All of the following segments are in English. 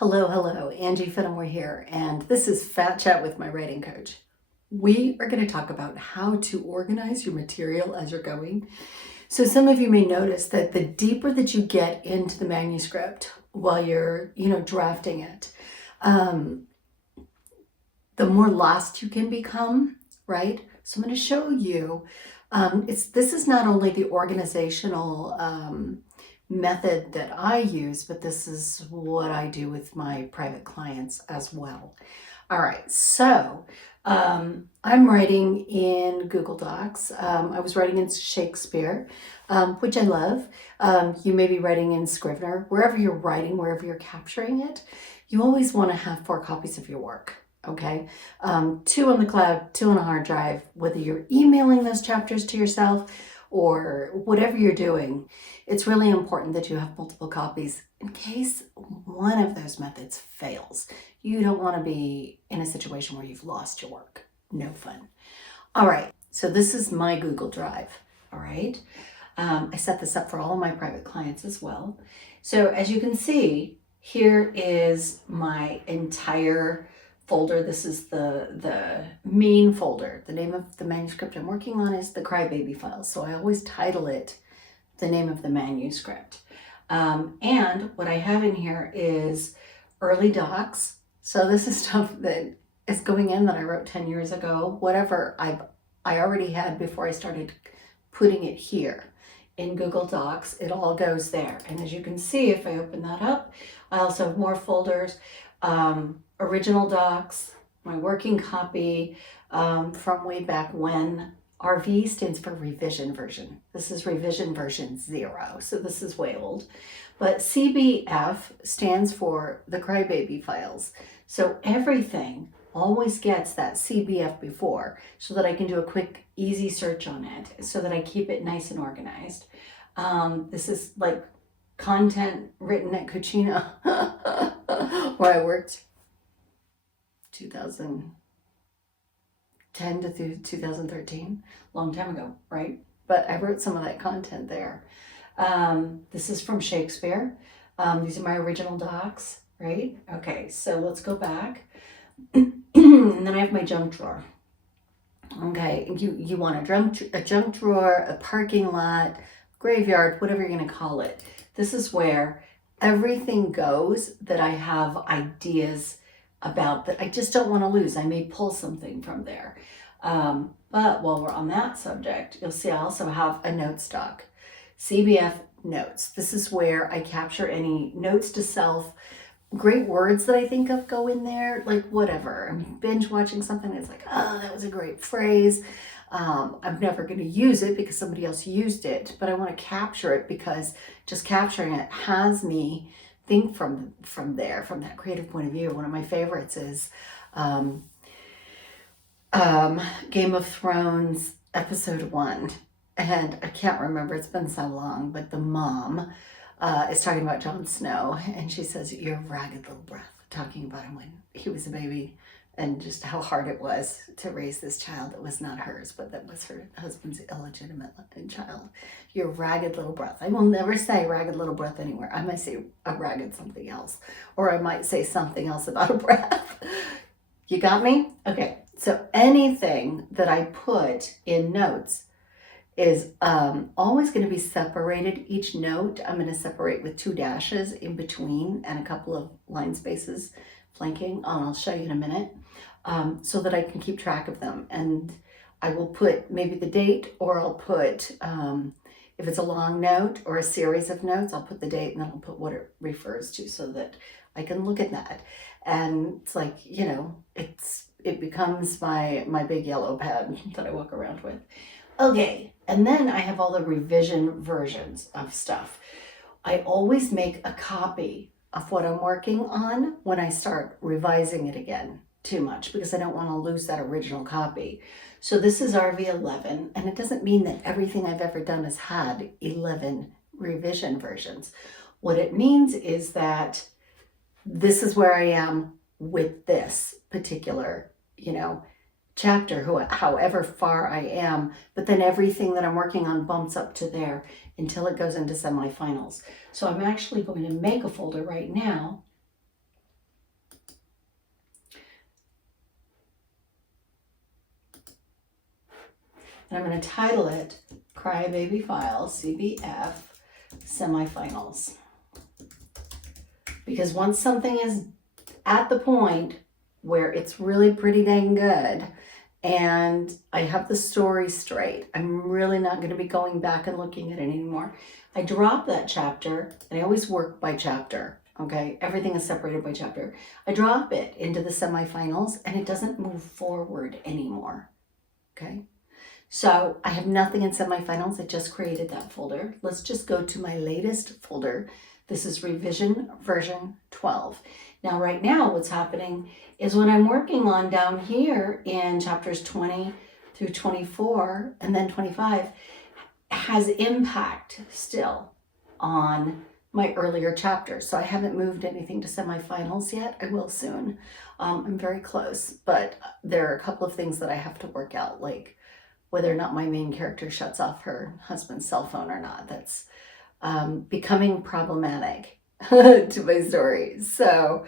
Hello, Angie Fenimore here, and this is Fat Chat with my writing coach. We are going to talk about how to organize your material as you're going. So some of you may notice that the deeper that you get into the manuscript while you're, drafting it, the more lost you can become, right? So I'm going to show you, this is not only the organizational method that I use, but this is what I do with my private clients as well. All right, so I'm writing in Google Docs. I was writing in Shakespeare, which I love. You may be writing in Scrivener. Wherever you're writing, wherever you're capturing it, you always want to have 4 copies of your work. Okay, 2 on the cloud, 2 on a hard drive, whether you're emailing those chapters to yourself or whatever you're doing. It's really important that you have multiple copies in case one of those methods fails. You don't want to be in a situation where you've lost your work. No fun. All right, so this is my Google Drive. All right, I set this up for all of my private clients as well. So as you can see, here is my entire folder. This is the main folder. The name of the manuscript I'm working on is the Crybaby Files. So I always title it the name of the manuscript. And what I have in here is early docs. So this is stuff that is going in that I wrote 10 years ago, whatever I already had before I started putting it here in Google Docs. It all goes there. And as you can see, if I open that up, I also have more folders. Original docs, my working copy from way back when. RV stands for revision version. This is revision version 0, so this is way old. But CBF stands for the Crybaby Files. So everything always gets that CBF before so that I can do a quick, easy search on it so that I keep it nice and organized. This is like content written at Cucina where I worked 2010 to 2013, long time ago, right? But I wrote some of that content there. This is from Shakespeare. These are my original docs, right? Okay, so let's go back. And then I have my junk drawer. Okay, you want a junk drawer, a parking lot, graveyard, whatever you're going to call it. This is where everything goes that I have ideas about that I just don't want to lose. I may pull something from there. But while we're on that subject, you'll see I also have a note stock. CBF notes. This is where I capture any notes to self, great words that I think of go in there, like whatever. I'm binge watching something that's like, oh, that was a great phrase. I'm never going to use it because somebody else used it, but I want to capture it because just capturing it has me think from there, from that creative point of view. One of my favorites is Game of Thrones episode 1, and I can't remember, it's been so long, but the mom is talking about Jon Snow, and she says, "Your ragged little breath," talking about him when he was a baby and just how hard it was to raise this child that was not hers, but that was her husband's illegitimate child. Your ragged little breath. I will never say ragged little breath anywhere. I might say a ragged something else, or I might say something else about a breath. You got me? Okay, so anything that I put in notes is always going to be separated. Each note I'm going to separate with 2 dashes in between and a couple of line spaces flanking. I'll show you in a minute, so that I can keep track of them. And I will put maybe the date, or I'll put, if it's a long note or a series of notes, I'll put the date and then I'll put what it refers to so that I can look at that. And it's like, it becomes my big yellow pad that I walk around with. Okay, and then I have all the revision versions of stuff. I always make a copy of what I'm working on when I start revising it again too much, because I don't want to lose that original copy. So this is RV11, and it doesn't mean that everything I've ever done has had 11 revision versions. What it means is that this is where I am with this particular, chapter, however far I am, but then everything that I'm working on bumps up to there until it goes into semifinals. So I'm actually going to make a folder right now And I'm going to title it Crybaby Files, CBF, Semifinals. Because once something is at the point where it's really pretty dang good and I have the story straight, I'm really not going to be going back and looking at it anymore. I drop that chapter, and I always work by chapter, okay? Everything is separated by chapter. I drop it into the semifinals, and it doesn't move forward anymore, okay? So I have nothing in semifinals. I just created that folder. Let's just go to my latest folder. This is revision version 12. Now, right now, what's happening is when I'm working on down here in chapters 20 through 24 and then 25 has impact still on my earlier chapters. So I haven't moved anything to semifinals yet. I will soon. I'm very close, but there are a couple of things that I have to work out, like whether or not my main character shuts off her husband's cell phone or not. That's becoming problematic to my story. So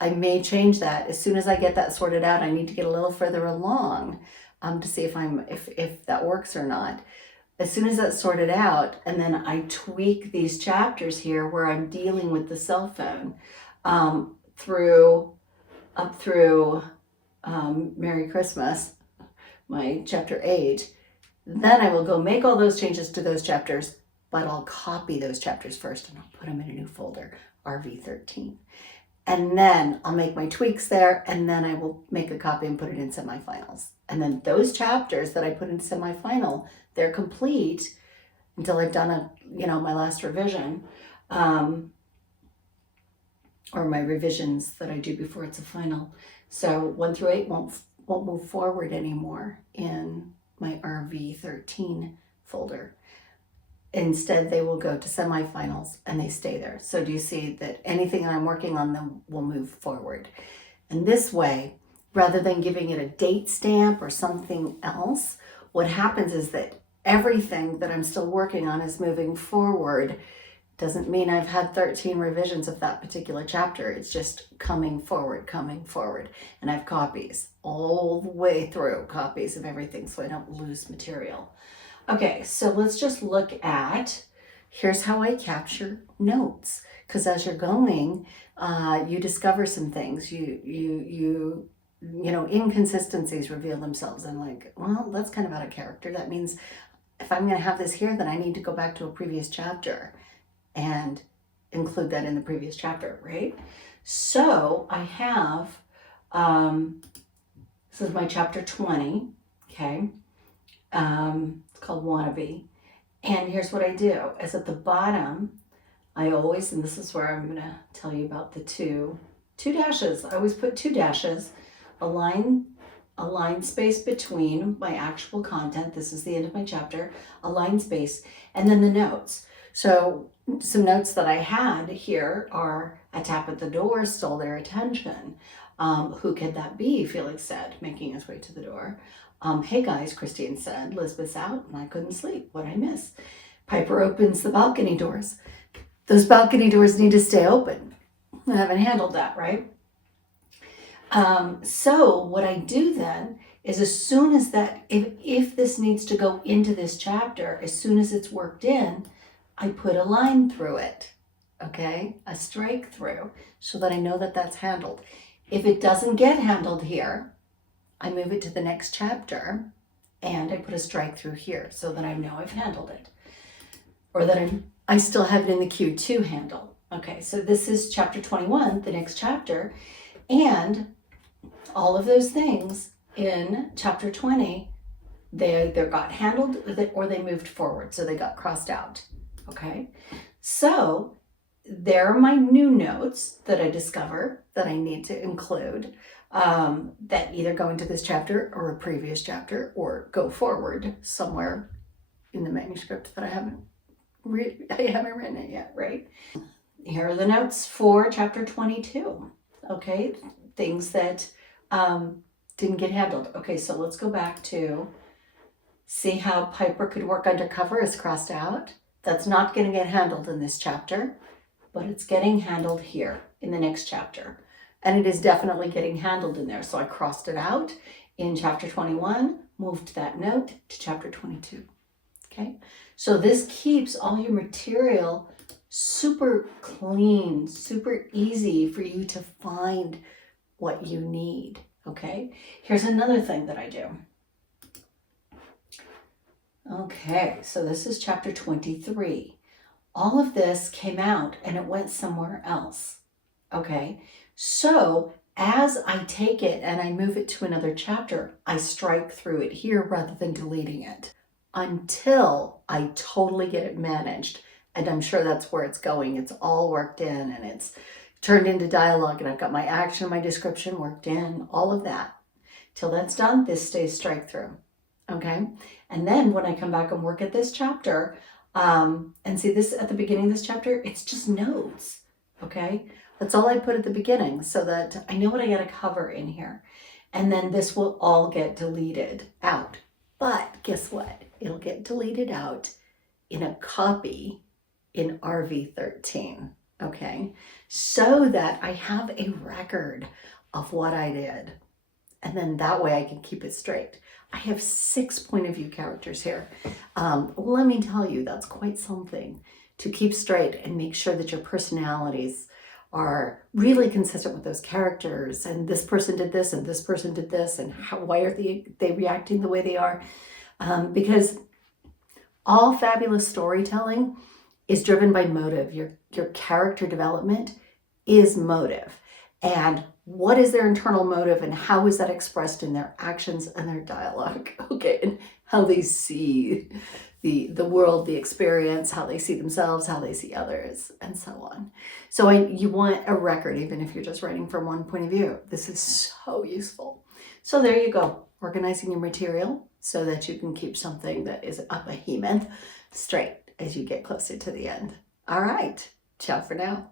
I may change that. As soon as I get that sorted out, I need to get a little further along to see if that works or not. As soon as that's sorted out, and then I tweak these chapters here where I'm dealing with the cell phone up through Merry Christmas, my chapter 8, then I will go make all those changes to those chapters, but I'll copy those chapters first and I'll put them in a new folder, RV13. And then I'll make my tweaks there, and then I will make a copy and put it in semifinals. And then those chapters that I put in semifinal, they're complete until I've done my last revision, or my revisions that I do before it's a final. So 1 through 8 won't move forward anymore in my RV13 folder. Instead, they will go to semifinals and they stay there. So do you see that anything that I'm working on them will move forward? And this way, rather than giving it a date stamp or something else, what happens is that everything that I'm still working on is moving forward. Doesn't mean I've had 13 revisions of that particular chapter. It's just coming forward. And I have copies all the way through, copies of everything, so I don't lose material. Okay, so let's just look at, here's how I capture notes. Because as you're going, you discover some things. You inconsistencies reveal themselves. And like, well, that's kind of out of character. That means if I'm going to have this here, then I need to go back to a previous chapter and include that in the previous chapter, right? So I have, this is my chapter 20, okay? It's called Wannabe. And here's what I do, is at the bottom, I always, and this is where I'm going to tell you about the two dashes. I always put 2 dashes, a line space between my actual content. This is the end of my chapter, a line space, and then the notes. So some notes that I had here are, a tap at the door stole their attention. Who could that be? Felix said, making his way to the door. Hey guys, Christine said, Lisbeth's out and I couldn't sleep. What'd I miss? Piper opens the balcony doors. Those balcony doors need to stay open. I haven't handled that, right? So what I do then is, as soon as that, if this needs to go into this chapter, as soon as it's worked in, I put a line through it, okay? A strike through, so that I know that that's handled. If it doesn't get handled here, I move it to the next chapter and I put a strike through here so that I know I've handled it, or that I still have it in the queue to handle. Okay, so this is chapter 21, the next chapter, and all of those things in chapter 20, they either got handled or they moved forward, so they got crossed out. Okay, so there are my new notes that I discover that I need to include, that either go into this chapter or a previous chapter or go forward somewhere in the manuscript that I haven't written it yet, right? Here are the notes for chapter 22. Okay, things that didn't get handled. Okay, so let's go back to see how Piper could work undercover is crossed out. That's not going to get handled in this chapter, but it's getting handled here in the next chapter. And it is definitely getting handled in there. So I crossed it out in chapter 21, moved that note to chapter 22. Okay, so this keeps all your material super clean, super easy for you to find what you need. Okay, here's another thing that I do. Okay, so this is chapter 23. All of this came out and it went somewhere else. Okay, so as I take it and I move it to another chapter, I strike through it here rather than deleting it until I totally get it managed. And I'm sure that's where it's going. It's all worked in and it's turned into dialogue, and I've got my action, my description worked in, all of that. Till that's done, this stays strike through. Okay, and then when I come back and work at this chapter, and see this at the beginning of this chapter, it's just notes. Okay, that's all I put at the beginning so that I know what I got to cover in here. And then this will all get deleted out. But guess what? It'll get deleted out in a copy in RV13. Okay, so that I have a record of what I did. And then that way I can keep it straight. I have 6 point of view characters here. Let me tell you, that's quite something to keep straight and make sure that your personalities are really consistent with those characters. And this person did this and this person did this, and why are they reacting the way they are? Because all fabulous storytelling is driven by motive. Your character development is motive. And what is their internal motive and how is that expressed in their actions and their dialogue? Okay, and how they see the world, the experience, how they see themselves, how they see others, and so on. So you want a record, even if you're just writing from one point of view. This is so useful. So there you go, organizing your material so that you can keep something that is a behemoth straight as you get closer to the end. All right, ciao for now.